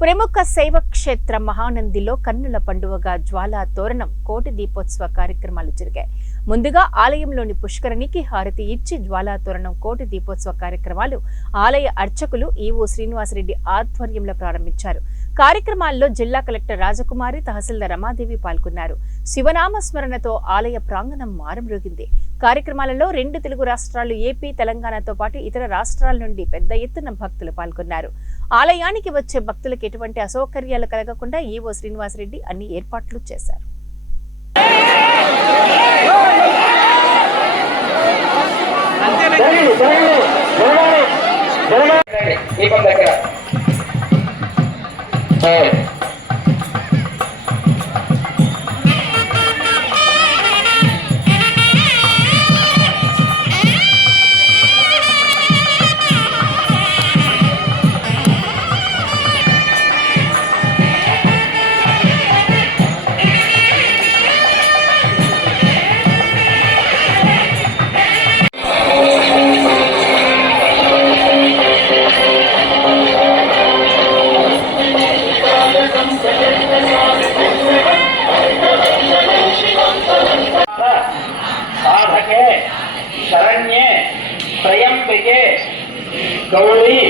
ప్రముఖ శైవ క్షేత్ర మహానందిలో కన్నుల పండువగా జ్వాలా తోరణం కోటి దీపోత్సవ కార్యక్రమాలు జరిగాయి. ముందుగా ఆలయంలోని పుష్కరిణికి హారతి ఇచ్చి జ్వాలా తోరణం కోటి దీపోత్సవ కార్యక్రమాలు ఆలయ అర్చకులు ఈవో శ్రీనివాసరెడ్డి ఆధ్వర్యంలో ప్రారంభించారు. కార్యక్రమాల్లో జిల్లా కలెక్టర్ రాజకుమారి, తహసీల్దార్ రమాదేవి పాల్గొన్నారు. శివనామ స్మరణతో ఆలయ ప్రాంగణం మారుమ్రోగింది. కార్యక్రమాలలో 2 తెలుగు రాష్ట్రాలు ఏపీ, తెలంగాణతో పాటు ఇతర రాష్ట్రాల నుండి పెద్ద ఎత్తున భక్తులు పాల్గొన్నారు. ఆలయానికి వచ్చే భక్తులకు ఎటువంటి అసౌకర్యాలు కలగకుండా ఈవో శ్రీనివాసరెడ్డి అన్ని ఏర్పాట్లు చేశారు. शरण्ये त्र्यंबके गौरी